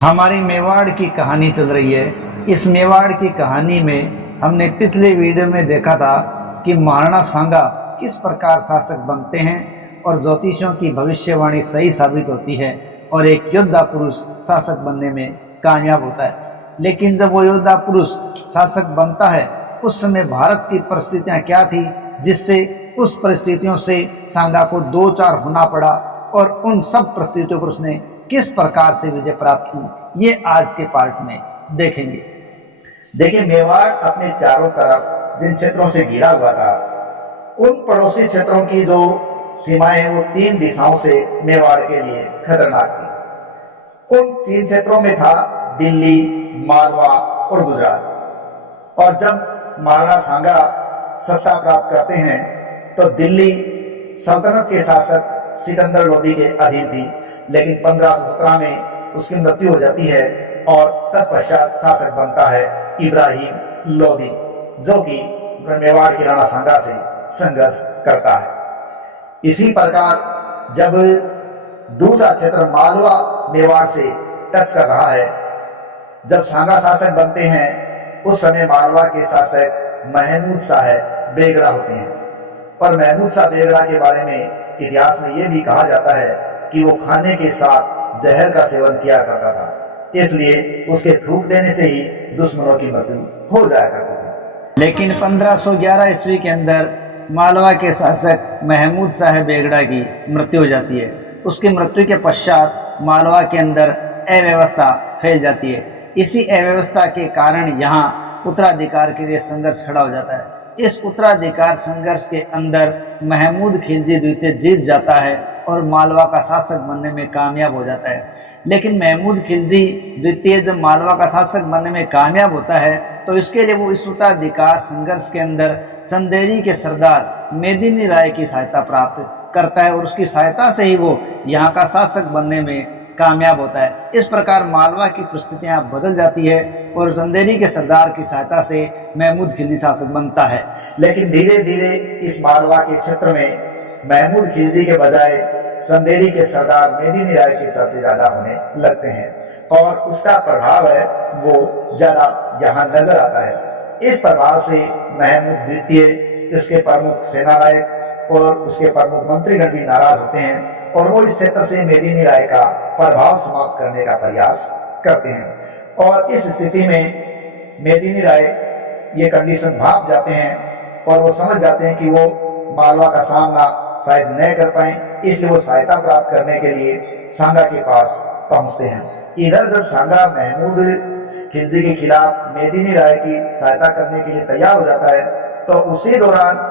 हमारी मेवाड़ की कहानी चल रही है। इस मेवाड़ की कहानी में हमने पिछले वीडियो में देखा था कि महाराणा सांगा किस प्रकार शासक बनते हैं और ज्योतिषियों की भविष्यवाणी सही साबित होती है और एक योद्धा पुरुष शासक बनने में कामयाब होता है। लेकिन जब वो योद्धा पुरुष शासक बनता है उस समय भारत की परिस्थितियां क्या थी, जिससे उस परिस्थितियों से सांगा को दो चार होना पड़ा और उन सब परिस्थितियों पर उसने किस प्रकार से विजय प्राप्त की, ये आज के पार्ट में देखेंगे। देखिए, मेवाड़ अपने चारों तरफ जिन क्षेत्रों से घिरा हुआ था, उन पड़ोसी क्षेत्रों की जो सीमाएं हैं वो तीन दिशाओं से मेवाड़ के लिए खतरनाक थी। उन तीन क्षेत्रों में था दिल्ली, मालवा और गुजरात। और जब महाराणा सांगा सत्ता प्राप्त करते हैं तो दिल्ली सल्तनत के शासक सिकंदर लोदी के अधीन थी, लेकिन 1517 में उसकी मृत्यु हो जाती है और तत्पश्चात शासक बनता है इब्राहिम लोदी, जो कि मेवाड़ के राणा सांगा से संघर्ष करता है। इसी प्रकार जब दूसरा क्षेत्र मालवा मेवाड़ से टच कर रहा है, जब सांगा शासक बनते हैं उस समय मालवा के शासक महमूद शाह बेगड़ा होते हैं। और महमूद शाह बेगड़ा के बारे में इतिहास में यह भी कहा जाता है कि वो खाने के साथ जहर का सेवन किया करता था, इसलिए उसके थूक देने से ही दुश्मनों की मृत्यु हो जाया करती थी। लेकिन 1511 ईस्वी के अंदर मालवा के शासक महमूद शाह बेगड़ा की मृत्यु हो जाती है। उसकी मृत्यु के पश्चात मालवा के अंदर अव्यवस्था फैल जाती है। इसी अव्यवस्था के कारण यहाँ उत्तराधिकार के लिए संघर्ष खड़ा हो जाता है। इस उत्तराधिकार संघर्ष के अंदर महमूद खिलजी द्वितीय जीत जाता है और मालवा का शासक बनने में कामयाब हो जाता है। लेकिन महमूद खिलजी द्वितीय जब मालवा का शासक बनने में कामयाब होता है तो इसके लिए वो इस उत्तराधिकार संघर्ष के अंदर चंदेरी के सरदार मेदिनी राय की सहायता प्राप्त करता है और उसकी सहायता से ही वो यहाँ का शासक बनने में कामयाब होता है। इस प्रकार मालवा की परिस्थितियां बदल जाती है और चंदेरी के सरदार की सहायता से महमूद खिलजी शासक बनता है। लेकिन धीरे धीरे इस मालवा के क्षेत्र में महमूद खिलजी के बजाय चंदेरी के सरदार मेदिनी राय के चर्चे ज्यादा होने लगते हैं और उसका प्रभाव है वो ज्यादा यहाँ नजर आता है। इस प्रभाव से महमूद द्वितीय, इसके प्रमुख सेनानायक और उसके प्रमुख मंत्रीगण भी नाराज होते हैं और वो इस क्षेत्र से मेदिनी राय का प्रभाव समाप्त करने का प्रयास करते हैं। और इस स्थिति में मेदिनी राय ये कंडीशन भाप जाते हैं और वो समझ जाते हैं कि वो मालवा का सामना शायद न कर पाए, इसलिए वो सहायता प्राप्त करने के लिए सांगा के पास पहुंचते हैं। इधर जब सांगा महमूद खिलजी के खिलाफ मेदिनी राय की सहायता करने के लिए तैयार हो जाता है तो उसी दौरान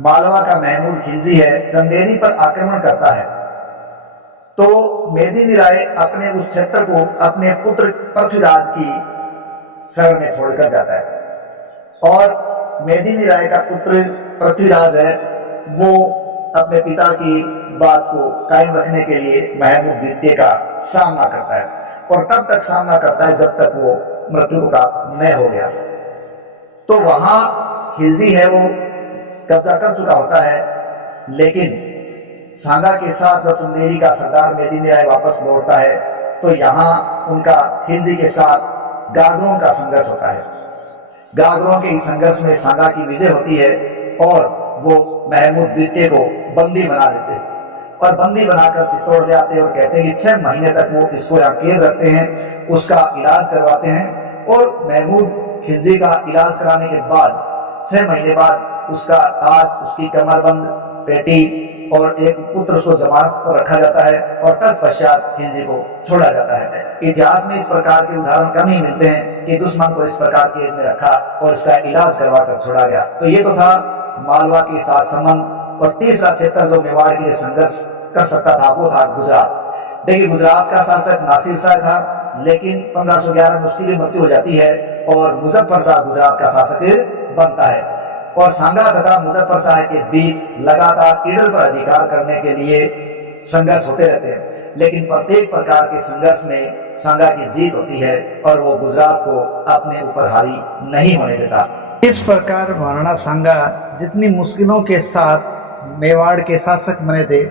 मालवा का महमूद खिलजी है चंदेरी पर आक्रमण करता है। तो मेदिनी राय अपने उस क्षेत्र को अपने पुत्र पृथ्वीराज की शरण में छोड़कर जाता है और मेदिनी राय का पुत्र पृथ्वीराज है वो अपने पिता की बात को कायम रखने के लिए महमूद द्वितीय का सामना करता है और तब तक सामना करता है जब तक वो मृत्यु को प्राप्त न हो गया। तो वहां खिलजी है वो कब्जा कर चुका होता है, लेकिन सांगा के साथ जब चंदेरी का सरदार मेदिनी राय वापस लौटता है तो यहाँ उनका खिलजी के साथ गागरों का संघर्ष होता है। गागरों के इस संघर्ष में सांगा की विजय होती है और वो महमूद द्वितीय को बंदी बना लेते हैं और बंदी बनाकर चित्तौड़ ले आते हैं और कहते हैं कि 6 महीने तक वो इसको यहाँ कैद रखते हैं, उसका इलाज करवाते हैं। और महमूद खिलजी का इलाज कराने के बाद 6 महीने बाद उसका ताज, उसकी कमरबंद, पेटी और एक पुत्र उसको जमानत पर रखा जाता है और तत्पश्चात खिलजी को छोड़ा जाता है। इतिहास में इस प्रकार के उदाहरण कम ही मिलते हैं कि दुश्मन को इस प्रकार कैद में रखा और इसका इलाज करवा कर छोड़ा गया। तो ये तो था मालवा के साथ संबंध। और तीसरा क्षेत्र जो मेवाड़ के लिए संघर्ष कर सकता था वो था गुजरात। देखिए, गुजरात का शासक नासिर शाह था, लेकिन 1511 में उसकी भी मृत्यु हो जाती है और मुजफ्फर शाह गुजरात का शासक बनता है। और सांगा तथा मुजफ्फर शाह के बीच लगातार ईडर पर अधिकार करने के लिए संघर्ष होते रहते हैं, लेकिन प्रत्येक प्रकार के संघर्ष में सांगा की जीत होती है और वो गुजरात को अपने ऊपर हावी नहीं होने देता। इस प्रकार महाराणा सांगा जितनी मुश्किलों के साथ मेवाड़ के शासक बने थे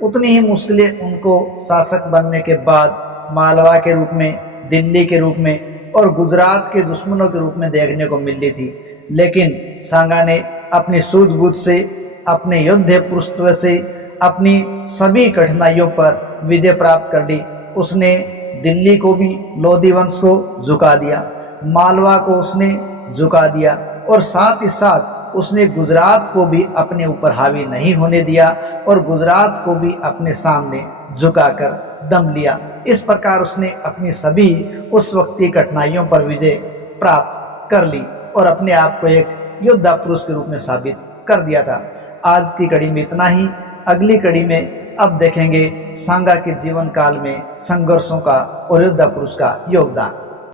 उतनी ही मुश्किलें उनको शासक बनने के बाद मालवा के रूप में, दिल्ली के रूप में और गुजरात के दुश्मनों के रूप में देखने को मिल रही थी। लेकिन सांगा ने अपनी सूझबूझ से, अपने योद्धा पुरुषत्व से, अपनी सभी कठिनाइयों पर विजय प्राप्त कर ली। उसने दिल्ली को भी, लोधी वंश को झुका दिया, मालवा को उसने झुका दिया और साथ ही साथ उसने गुजरात को भी अपने ऊपर हावी नहीं होने दिया और गुजरात को भी अपने सामने झुकाकर दम लिया। इस प्रकार उसने अपनी सभी उस वक्त की कठिनाइयों पर विजय प्राप्त कर ली और अपने आप को एक योद्धा पुरुष के रूप में साबित कर दिया था। आज की कड़ी में इतना ही। अगली कड़ी में अब देखेंगे सांगा के जीवन काल में संघर्षों का और योद्धा पुरुष का योगदान।